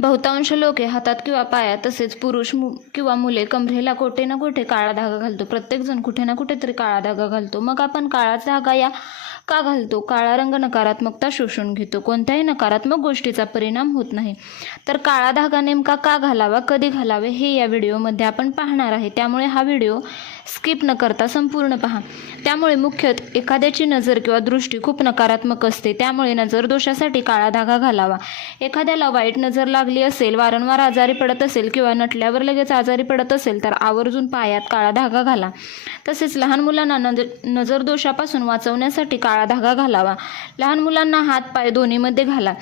बहुतांश लोक हातात किंवा पायात तसेच पुरुष मु किंवा मुले कमरेला कोठे ना कोठे काळा धागा घालतो. प्रत्येकजण कुठे ना कुठेतरी काळा धागा घालतो. मग आपण काळा धागा या का घालतो? काळा रंग नकारात्मकता शोषून घेतो. कोणत्याही नकारात्मक गोष्टीचा परिणाम होत नाही. तर काळा धागा नेमका का घालावा कधी घालावे हे या व्हिडिओमध्ये आपण पाहणार आहे. त्यामुळे हा व्हिडिओ स्किप न करता संपूर्ण पहा. त्यामुळे मुख्यत एखाद्याची नजर किंवा दृष्टी खूप नकारात्मक असते. त्यामुळे नजर दोषासाठी काळा धागा घालावा. एखाद्याला वाईट नजर लागली असेल वारंवार आजारी पडत असेल किंवा नटल्यावर लगेच आजारी पडत असेल तर आवर्जून पायात काळा धागा घाला. तसेच लहान मुलांना नजर नजर दोषापासून वाचवण्यासाठी काळा धागा घालावा. लहान मुलांना हात पाय दोन्हीमध्ये घाला.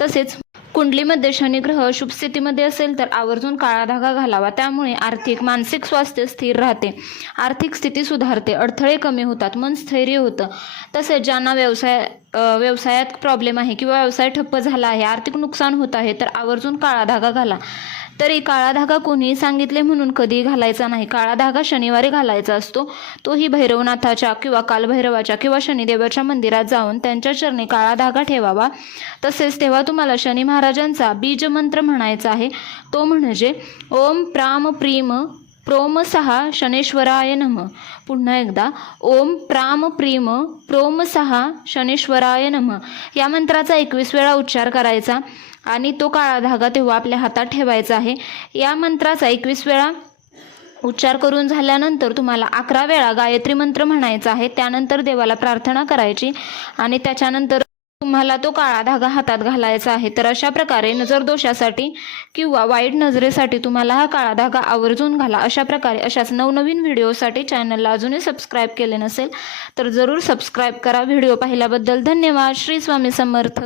तसेच कुंडलीमध्ये शनिग्रह शुभ स्थितीमध्ये असेल तर आवर्जून काळा धागा घालावा. त्यामुळे आर्थिक मानसिक स्वास्थ्य स्थिर राहते. आर्थिक स्थिती सुधारते. अडथळे कमी होतात. मन स्थैर्य होतं. तसेच ज्यांना व्यवसाय व्यवसायात प्रॉब्लेम आहे किंवा व्यवसाय ठप्प झाला आहे आर्थिक नुकसान होत आहे तर आवर्जून काळा धागा घाला. तरी काळा धागा कोणीही सांगितले म्हणून कधीही घालायचा नाही. काळा धागा शनिवारी घालायचा असतो. तोही भैरवनाथाच्या किंवा कालभैरवाच्या किंवा शनिदेवाच्या मंदिरात जाऊन त्यांच्या चरणी काळा धागा ठेवावा. तसेच तेव्हा तुम्हाला शनी महाराजांचा बीजमंत्र म्हणायचा आहे. तो म्हणजे ओम प्राम प्रीम प्रोम सहा शनेश्वराय नम। पुन्हा एकदा ओम प्राम प्रीम प्रोम सहा शनेश्वराय नम। या मंत्राचा एकवीस वेळा उच्चार करायचा आणि तो काळा धागा तेव्हा आपल्या हातात ठेवायचा आहे. या मंत्राचा एकवीस वेळा उच्चार करून झाल्यानंतर तुम्हाला अकरा वेळा गायत्री मंत्र म्हणायचा आहे. त्यानंतर देवाला प्रार्थना करायची आणि त्याच्यानंतर तुम्हाला तो काळा धागा हातात घालायचा आहे. तर अशा प्रकारे नजर दोषासाठी किंवा वाईट नजरेसाठी तुम्हाला हा काळा धागा आवर्जून घाला. अशा प्रकारे अशाच नवनवीन व्हिडिओसाठी चॅनलला अजूनही सबस्क्राईब केले नसेल तर जरूर सबस्क्राईब करा. व्हिडिओ पाहिल्याबद्दल धन्यवाद. श्री स्वामी समर्थ.